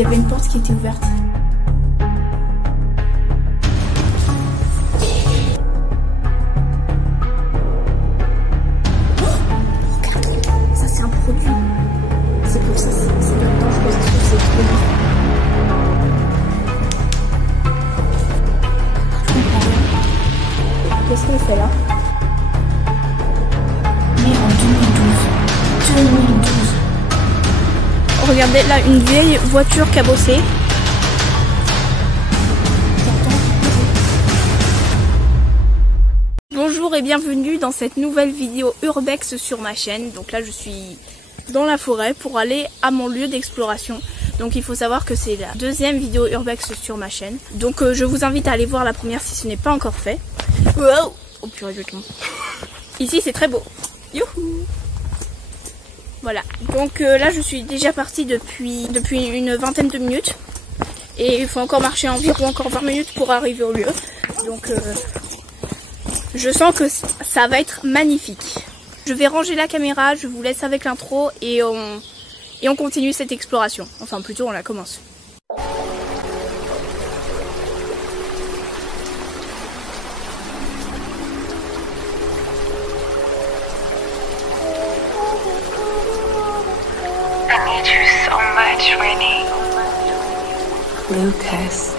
y avait une porte qui était ouverte. C'est pour ça, c'est maintenant je pense que c'est trop bien. Je comprends rien. Qu'est-ce qu'elle fait là? Mais en 2012. Regardez là, une vieille voiture cabossée. Bonjour et bienvenue dans cette nouvelle vidéo Urbex sur ma chaîne. Donc là je suis dans la forêt pour aller à mon lieu d'exploration. Donc il faut savoir que c'est la deuxième vidéo Urbex sur ma chaîne. Donc je vous invite à aller voir la première si ce n'est pas encore fait. Wow. Oh purée, je tombe. Ici c'est très beau. Youhou. Voilà, donc là je suis déjà partie depuis une vingtaine de minutes. Et il faut encore marcher environ encore 20 minutes pour arriver au lieu. Donc je sens que ça va être magnifique. Je vais ranger la caméra, je vous laisse avec l'intro et on continue cette exploration. Enfin plutôt on la commence. I need you so much, Rennie. Lucas.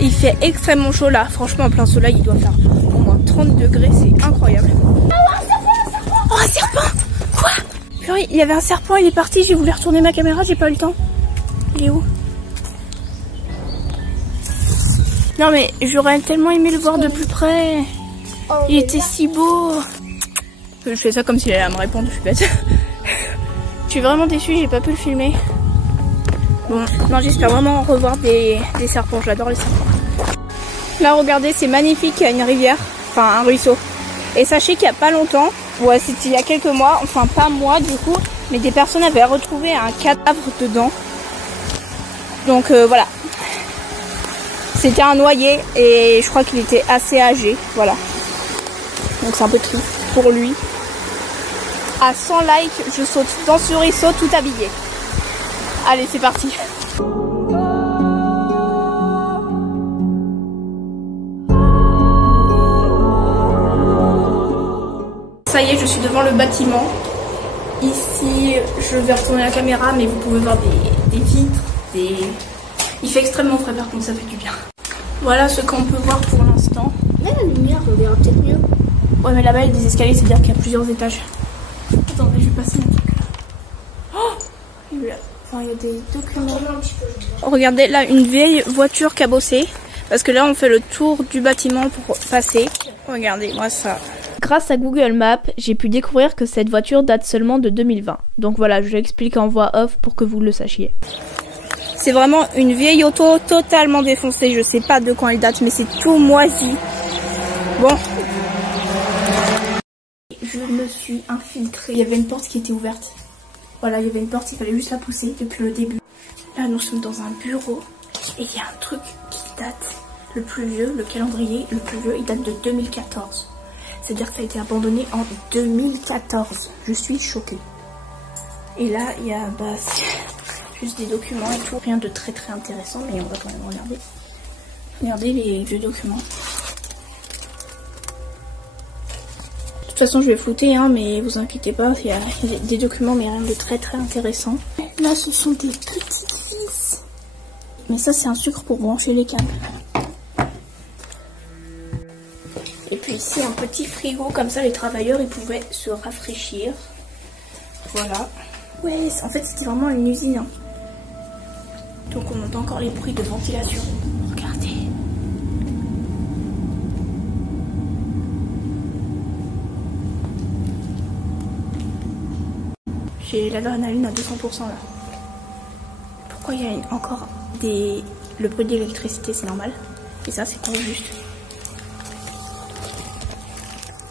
Il fait extrêmement chaud là, franchement en plein soleil il doit faire au moins 30 degrés, c'est incroyable. Oh un serpent! Quoi? Purée, il y avait un serpent, il est parti, j'ai voulu retourner ma caméra, j'ai pas eu le temps. Il est où? Non mais j'aurais tellement aimé le voir de plus près. Il était si beau. Je fais ça comme s'il allait me répondre, je suis bête. Je suis vraiment déçue, j'ai pas pu le filmer. Bon, non j'espère vraiment revoir des serpents, j'adore les serpents. Là regardez, c'est magnifique, il y a une rivière, enfin un ruisseau. Et sachez qu'il y a pas longtemps, ouais c'était il y a quelques mois, enfin pas moi du coup, mais des personnes avaient retrouvé un cadavre dedans. Donc voilà. C'était un noyé et je crois qu'il était assez âgé, voilà. Donc c'est un peu triste pour lui. À 100 likes, je saute dans ce ruisseau tout habillé. Allez, c'est parti. Ça y est, je suis devant le bâtiment. Ici, je vais retourner la caméra, mais vous pouvez voir des vitres, Il fait extrêmement frais, par contre, ça fait du bien. Voilà ce qu'on peut voir pour l'instant. Mais la lumière, on verra peut-être mieux. Ouais, mais là-bas, il y a des escaliers, c'est-à-dire qu'il y a plusieurs étages. Attendez, je vais passer mon truc là. Oh, il y a des documents. Regardez là, une vieille voiture cabossée. Parce que là, on fait le tour du bâtiment pour passer. Regardez-moi ça. Grâce à Google Maps, j'ai pu découvrir que cette voiture date seulement de 2020. Donc voilà, je l'explique en voix off pour que vous le sachiez. C'est vraiment une vieille auto totalement défoncée. Je sais pas de quand elle date, mais c'est tout moisi. Bon. Je me suis infiltrée. Il y avait une porte qui était ouverte. Voilà, il y avait une porte, il fallait juste la pousser depuis le début. Là, nous sommes dans un bureau et il y a un truc qui date le plus vieux, le calendrier le plus vieux, il date de 2014. C'est-à-dire que ça a été abandonné en 2014. Je suis choquée. Et là, il y a juste des documents et tout. Rien de très intéressant, mais on va quand même regarder. Regardez les vieux documents. De toute façon, je vais flouter, hein, mais vous inquiétez pas, il y a des documents, mais rien de très intéressant. Là, ce sont des petits fils. Mais ça, c'est un sucre pour brancher les câbles. Et puis ici, un petit frigo, comme ça, les travailleurs, ils pouvaient se rafraîchir. Voilà. Ouais, en fait, c'était vraiment une usine. Hein. Donc, on On entend encore les bruits de ventilation. Regardez. J'ai l'adrénaline à 200% là. Pourquoi il y a encore le bruit d'électricité, c'est normal. Et ça, c'est pas juste.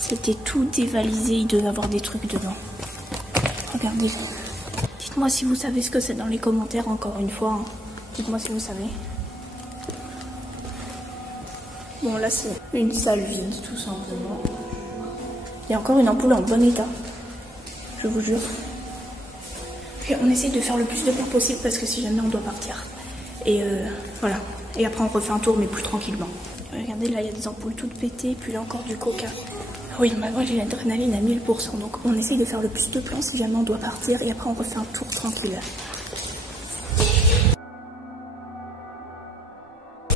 C'était tout dévalisé, il devait y avoir des trucs dedans. Regardez. Dites-moi si vous savez ce que c'est dans les commentaires, encore une fois. Hein. Dites-moi si vous savez. Bon, là, c'est une salle vide, tout simplement. Il y a encore une ampoule en bon état. Je vous jure. Puis on essaye de faire le plus de bien possible parce que si jamais on doit partir. Et voilà. Et après on refait un tour mais plus tranquillement. Regardez là il y a des ampoules toutes pétées. Puis là encore du coca. Oui bah moi j'ai l'adrénaline à 1000%. Donc on essaye de faire le plus de plans si jamais on doit partir. Et après on refait un tour tranquille.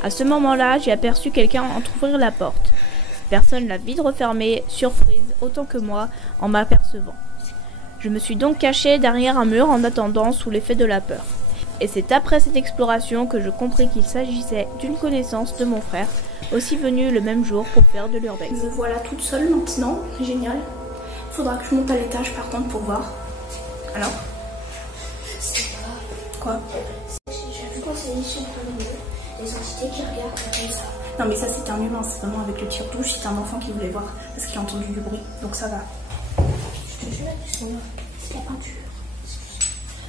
À ce moment-là, j'ai aperçu quelqu'un entrouvrir la porte. Cette personne l'a vite refermée, surprise autant que moi en m'apercevant. Je me suis donc cachée derrière un mur en attendant sous l'effet de la peur. Et c'est après cette exploration que je compris qu'il s'agissait d'une connaissance de mon frère, aussi venu le même jour pour faire de l'urbex. Me voilà toute seule maintenant, génial. Faudra que je monte à l'étage par contre pour voir. Alors quoi? J'ai vu quand c'est une sur des entités qui regardent comme ça. Non mais ça c'était un humain, c'est vraiment avec le tire-douche, c'était un enfant qui voulait voir parce qu'il a entendu du bruit, donc ça va. Je te jure, c'est la peinture.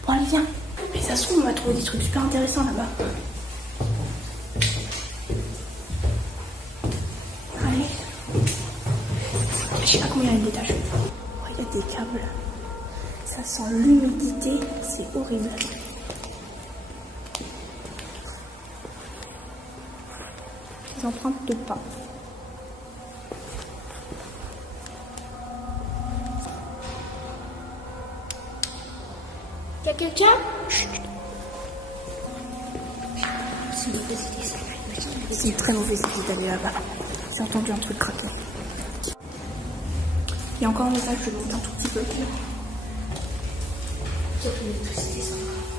Bon allez viens. Mais ça se trouve on va trouver des trucs super intéressants là-bas. Allez. Je sais pas combien il y a d'étages. Oh, il y a des câbles. Ça sent l'humidité, c'est horrible. Des empreintes de pas. Y'a quelqu'un? C'est une très mauvaise idée d'aller là-bas. J'ai entendu un truc craquer. Il y a encore un étage, je monte un tout petit peu. Il y a plus d'électricité, ça.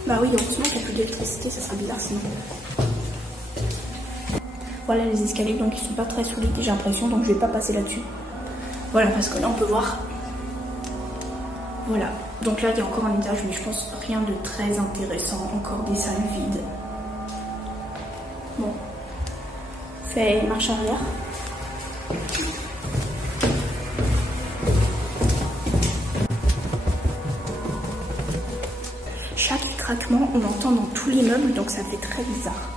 Bah oui, heureusement qu'il n'y a plus d'électricité, ça serait bizarre sinon. Voilà les escaliers, donc ils sont pas très solides, j'ai l'impression, donc je vais pas passer là-dessus. Voilà, parce que là on peut voir. Voilà, donc là il y a encore un étage, mais je pense rien de très intéressant, encore des salles vides. Bon, fait marche arrière. Chaque craquement, on l'entend dans tout l'immeuble, donc ça fait très bizarre.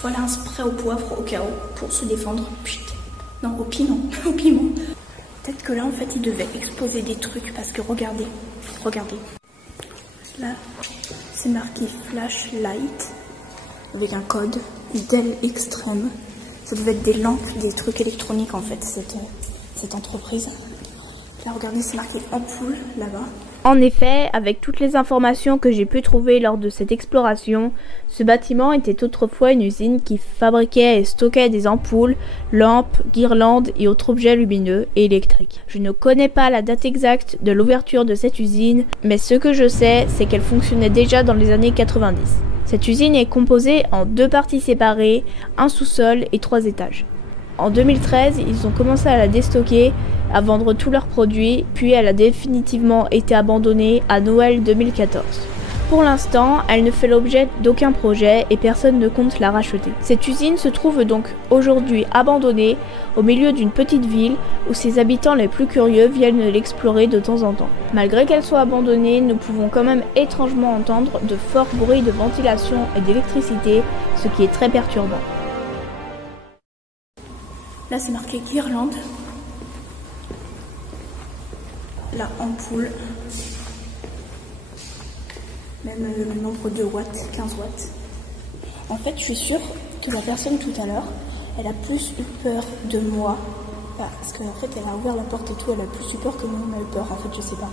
Voilà un spray au poivre au cas où, pour se défendre. Putain. Non, au piment, au piment. Peut-être que là, en fait, il devait exposer des trucs, parce que regardez, regardez. Là, c'est marqué flashlight, avec un code, Dell Extreme. Ça devait être des lampes, des trucs électroniques, en fait, cette entreprise. Là, regardez, c'est marqué ampoule, là-bas. En effet, avec toutes les informations que j'ai pu trouver lors de cette exploration, ce bâtiment était autrefois une usine qui fabriquait et stockait des ampoules, lampes, guirlandes et autres objets lumineux et électriques. Je ne connais pas la date exacte de l'ouverture de cette usine, mais ce que je sais, c'est qu'elle fonctionnait déjà dans les années 90. Cette usine est composée en 2 parties séparées, un sous-sol et 3 étages. En 2013, ils ont commencé à la déstocker, à vendre tous leurs produits, puis elle a définitivement été abandonnée à Noël 2014. Pour l'instant, elle ne fait l'objet d'aucun projet et personne ne compte la racheter. Cette usine se trouve donc aujourd'hui abandonnée au milieu d'une petite ville où ses habitants les plus curieux viennent l'explorer de temps en temps. Malgré qu'elle soit abandonnée, nous pouvons quand même étrangement entendre de forts bruits de ventilation et d'électricité, ce qui est très perturbant. Là, c'est marqué guirlande. La ampoule. Même le nombre de watts, 15 watts. En fait, je suis sûre que la personne tout à l'heure, elle a plus eu peur de moi. Parce qu'en fait, elle a ouvert la porte et tout, elle a plus eu peur que moi, on a eu peur. En fait, je sais pas.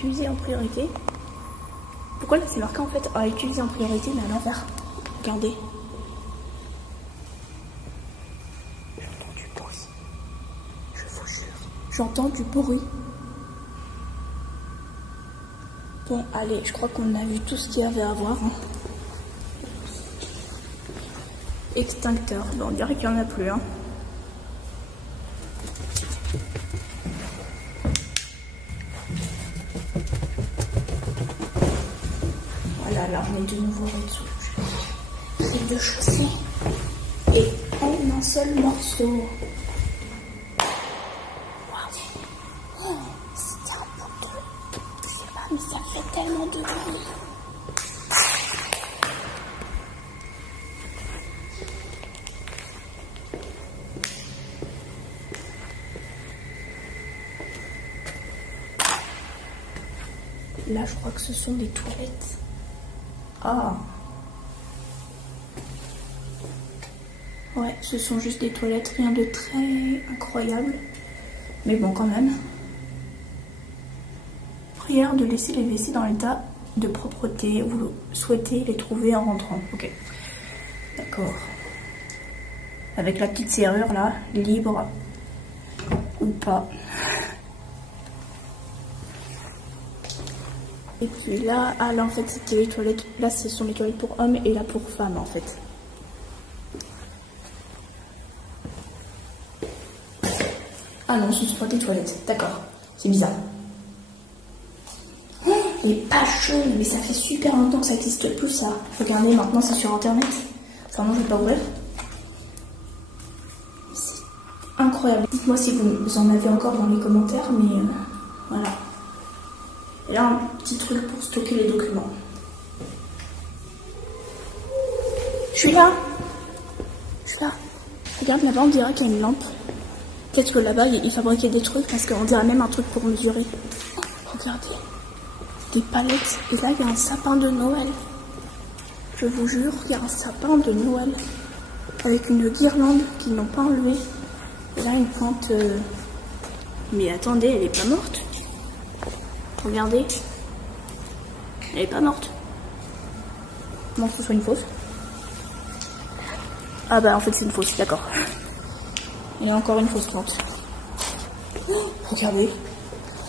utiliser en priorité. Pourquoi là c'est marqué en fait à utiliser en priorité mais à l'envers? Regardez. J'entends du bruit. Je vous jure. J'entends du bruit. Bon, allez, je crois qu'on a vu tout ce qu'il y avait à voir. Hein. Extincteur. Bon, on dirait qu'il n'y en a plus. Hein. Voilà, là on est de nouveau au-dessous. Les deux chaussées. Et en un seul morceau. Waouh. Oh, c'était un bout de... Je sais pas, mais ça fait tellement de bruit. Là, je crois que ce sont des toilettes. Ah. Ouais, ce sont juste des toilettes, rien de très incroyable. Mais bon, quand même. Prière de laisser les WC dans l'état de propreté. Vous souhaitez les trouver en rentrant. Ok. D'accord. Avec la petite serrure là, libre ou pas. Et puis là, ah là en fait c'était les toilettes, là ce sont les toilettes pour hommes et là pour femmes en fait. Ah non, ce ne sont pas des toilettes, d'accord, c'est bizarre. Oh, les pages jaunes, mais ça fait super longtemps que ça n'existe plus ça. Regardez, maintenant c'est sur internet. Enfin non, je ne vais pas ouvrir. C'est incroyable. Dites-moi si vous en avez encore dans les commentaires, mais voilà. Et là, un petit truc pour stocker les documents. Je suis là. Je suis là. Regarde là-bas, on dirait qu'il y a une lampe. Peut-être que là-bas, ils fabriquaient des trucs parce qu'on dirait même un truc pour mesurer. Oh, regardez. Des palettes. Et là, il y a un sapin de Noël. Je vous jure, il y a un sapin de Noël. Avec une guirlande qu'ils n'ont pas enlevée. Et là, une plante... Mais attendez, elle est pas morte. Regardez. Elle est pas morte. Non, que ce soit une fausse. Ah bah en fait c'est une fausse, d'accord. Il y a encore une fausse plante. Oh, regardez.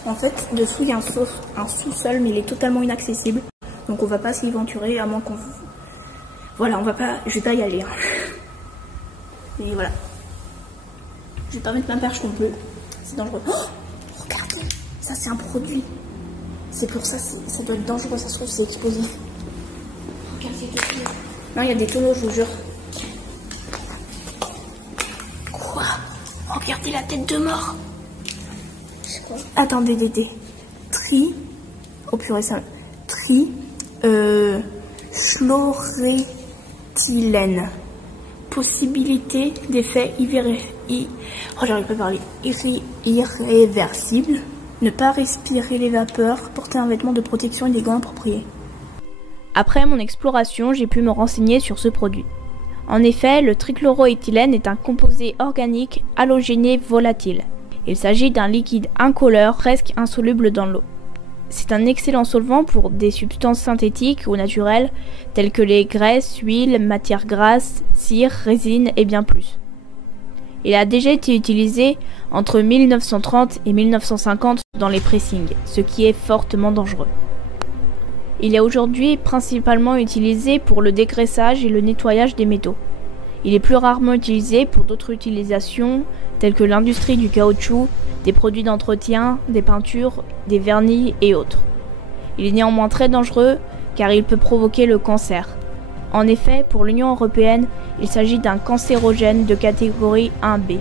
En fait, dessous il y a un sous-sol, mais il est totalement inaccessible. Donc on va pas s'y aventurer, à moins qu'on... Voilà, on va pas... Je vais pas y aller. Hein. Mais voilà. Je vais pas mettre ma perche non plus. C'est dangereux. Oh, regardez. Ça c'est un produit. C'est pour ça, ça doit être dangereux, ça se trouve, c'est explosif. Regardez dessus. Non, il y a des tonneaux, je vous jure. Quoi? Regardez la tête de mort. C'est quoi? Attendez, Dédé. Oh purée, ça... chloréthylène. Possibilité d'effet oh, j'arrive pas à parler. Irréversible. Ne pas respirer les vapeurs, porter un vêtement de protection et des gants appropriés. Après mon exploration, j'ai pu me renseigner sur ce produit. En effet, le trichloroéthylène est un composé organique halogéné volatile. Il s'agit d'un liquide incolore presque insoluble dans l'eau. C'est un excellent solvant pour des substances synthétiques ou naturelles telles que les graisses, huiles, matières grasses, cire, résine et bien plus. Il a déjà été utilisé entre 1930 et 1950 dans les pressings, ce qui est fortement dangereux. Il est aujourd'hui principalement utilisé pour le dégraissage et le nettoyage des métaux. Il est plus rarement utilisé pour d'autres utilisations telles que l'industrie du caoutchouc, des produits d'entretien, des peintures, des vernis et autres. Il est néanmoins très dangereux car il peut provoquer le cancer. En effet, pour l'Union européenne, il s'agit d'un cancérogène de catégorie 1B.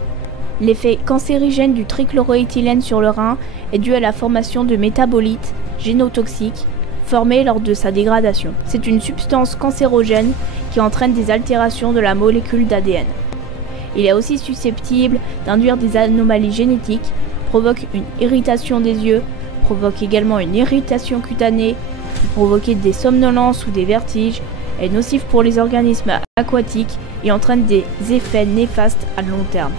L'effet cancérigène du trichloroéthylène sur le rein est dû à la formation de métabolites génotoxiques formés lors de sa dégradation. C'est une substance cancérogène qui entraîne des altérations de la molécule d'ADN. Il est aussi susceptible d'induire des anomalies génétiques, provoque une irritation des yeux, provoque également une irritation cutanée, provoquer des somnolences ou des vertiges, est nocif pour les organismes aquatiques et entraîne des effets néfastes à long terme.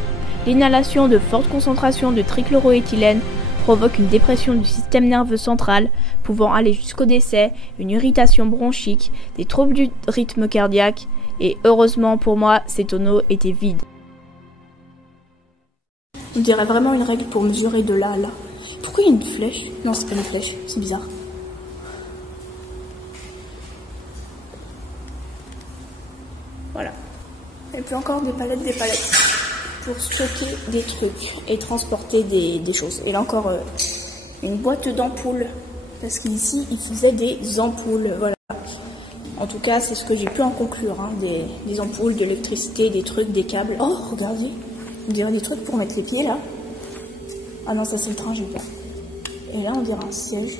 L'inhalation de fortes concentrations de trichloroéthylène provoque une dépression du système nerveux central, pouvant aller jusqu'au décès, une irritation bronchique, des troubles du rythme cardiaque, et heureusement pour moi, ces tonneaux étaient vides. On dirait vraiment une règle pour mesurer de là à là. Pourquoi il y a une flèche? Non, c'est pas une flèche, c'est bizarre. Voilà. Et puis encore des palettes pour stocker des trucs et transporter des choses. Et là encore une boîte d'ampoules, parce qu'ici il faisait des ampoules, voilà. En tout cas, c'est ce que j'ai pu en conclure, hein. Des ampoules, de l'électricité, des trucs, des câbles. Oh, regardez, on dirait des trucs pour mettre les pieds là. Ah non, ça c'est le train, j'ai peur. Et là, on dirait un siège.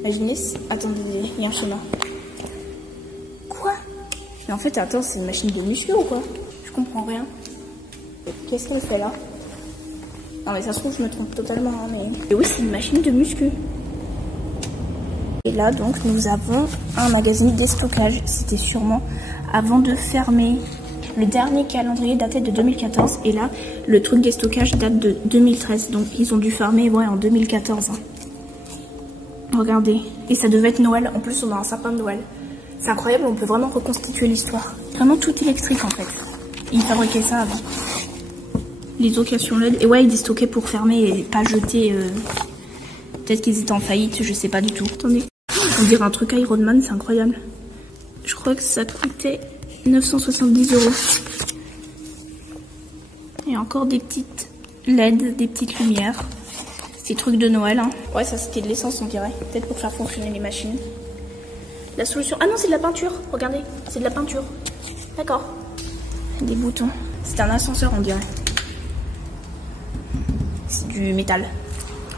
Imaginez, attendez, il y a un schéma. Quoi? Mais en fait, attends, c'est une machine de muscu ou quoi? Je comprends rien. Qu'est-ce qu'elle fait là? Non mais ça se trouve, je me trompe totalement, hein, mais... Et oui, c'est une machine de muscu. Et là, donc, nous avons un magasin de déstockage. C'était sûrement avant de fermer. Le dernier calendrier datait de 2014. Et là, le truc des stockages date de 2013. Donc, ils ont dû fermer, ouais, en 2014. Hein. Regardez. Et ça devait être Noël. En plus, on a un sapin de Noël. C'est incroyable, on peut vraiment reconstituer l'histoire. Vraiment tout électrique, en fait. Ils fabriquaient ça avant. Les occasions LED. Et ouais, ils déstockaient pour fermer et pas jeter... Peut-être qu'ils étaient en faillite, je sais pas du tout. Attendez. On dirait un truc Iron Man, c'est incroyable. Je crois que ça coûtait 970 €. Et encore des petites LED, des petites lumières. Des trucs de Noël. Hein. Ouais, ça c'était de l'essence, on dirait. Peut-être pour faire fonctionner les machines. La solution... Ah non, c'est de la peinture. Regardez, c'est de la peinture. D'accord. Des boutons. C'est un ascenseur, on dirait. C'est du métal.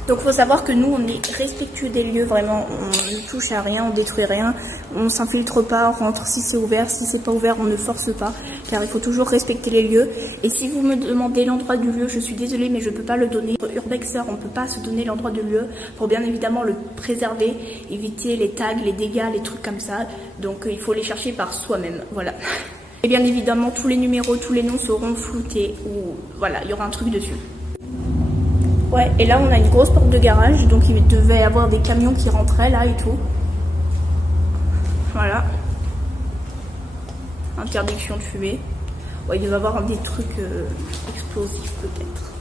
Donc faut savoir que nous on est respectueux des lieux, vraiment, on ne touche à rien, on détruit rien, on s'infiltre pas, on rentre si c'est ouvert, si c'est pas ouvert on ne force pas, car il faut toujours respecter les lieux. Et si vous me demandez l'endroit du lieu, je suis désolée mais je peux pas le donner. Urbexer, on peut pas se donner l'endroit du lieu pour bien évidemment le préserver, éviter les tags, les dégâts, les trucs comme ça, donc il faut les chercher par soi-même, voilà. Et bien évidemment tous les numéros, tous les noms seront floutés, ou voilà, il y aura un truc dessus. Ouais, et là on a une grosse porte de garage, donc il devait y avoir des camions qui rentraient là et tout. Voilà. Interdiction de fumer. Ouais, il devait y avoir des trucs explosifs peut-être.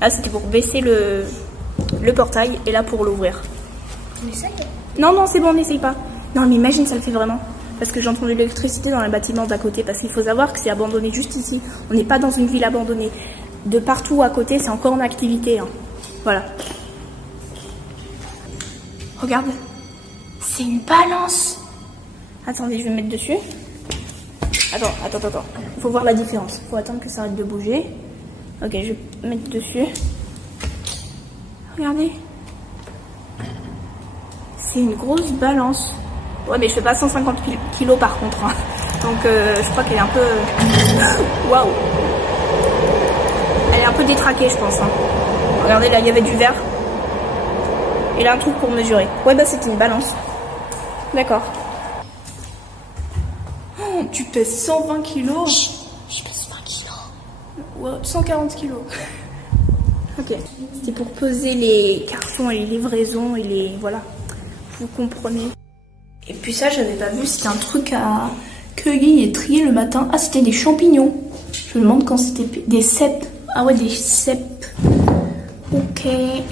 Là c'était pour baisser le portail et là pour l'ouvrir. On essaye? Non, non, c'est bon, on n'essaye pas. Non, mais imagine, ça le fait vraiment. Parce que j'entends de l'électricité dans les bâtiments d'à côté, parce qu'il faut savoir que c'est abandonné juste ici. On n'est pas dans une ville abandonnée. De partout à côté, c'est encore en activité. Hein. Voilà. Regarde. C'est une balance. Attendez, je vais me mettre dessus. Attends. Il faut voir la différence. Il faut attendre que ça arrête de bouger. Ok, je vais me mettre dessus. Regardez. C'est une grosse balance. Ouais, mais je fais pas 150 kilos par contre. Hein. Donc, je crois qu'elle est un peu... Waouh. Elle est un peu détraquée, je pense. Hein. Regardez, là, il y avait du verre. Et là, un truc pour mesurer. Ouais, bah, c'était une balance. D'accord. Oh, tu pèses 120 kilos. Je pèse 20 kilos. Ouais, 140 kilos. Ok. C'était pour peser les cartons et les livraisons et les... Voilà. Vous comprenez. Et puis ça, j'avais pas vu. C'était un truc à cueillir et trier le matin. Ah, c'était des champignons. Je me demande quand c'était... Des cèpes. Ah ouais, des cèpes. Ok. Il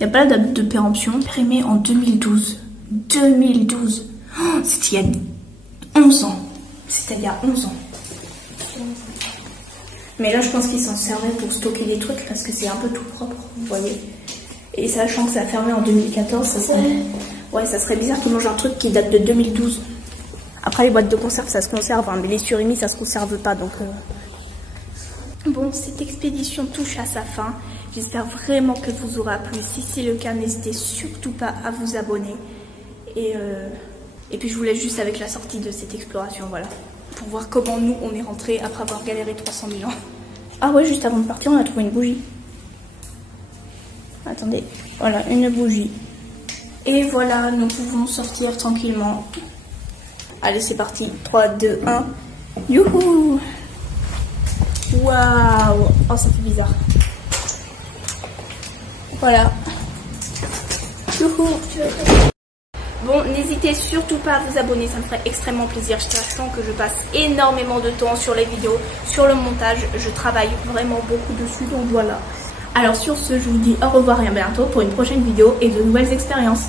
n'y a pas la date de péremption. Périmé en 2012. 2012. Oh, c'était il y a 11 ans. C'était il y a 11 ans. Mais là, je pense qu'ils s'en servaient pour stocker des trucs parce que c'est un peu tout propre, vous voyez. Et sachant que ça a fermé en 2014, ça serait... Ouais, ça serait bizarre qu'ils mangent un truc qui date de 2012. Après, les boîtes de conserve, ça se conserve, hein, mais les surimi, ça se conserve pas, donc... Bon, cette expédition touche à sa fin. J'espère vraiment que vous aura plu. Si c'est le cas, n'hésitez surtout pas à vous abonner. Et puis, je vous laisse juste avec la sortie de cette exploration, voilà. Pour voir comment nous, on est rentrés après avoir galéré 300 000 ans. Ah ouais, juste avant de partir, on a trouvé une bougie. Attendez, voilà, une bougie. Et voilà, nous pouvons sortir tranquillement. Allez, c'est parti. 3, 2, 1. Youhou! Waouh! Oh, ça fait bizarre. Voilà. Youhou. Bon, n'hésitez surtout pas à vous abonner, ça me ferait extrêmement plaisir. Je sens que je passe énormément de temps sur les vidéos, sur le montage. Je travaille vraiment beaucoup dessus, donc voilà. Alors sur ce, je vous dis au revoir et à bientôt pour une prochaine vidéo et de nouvelles expériences.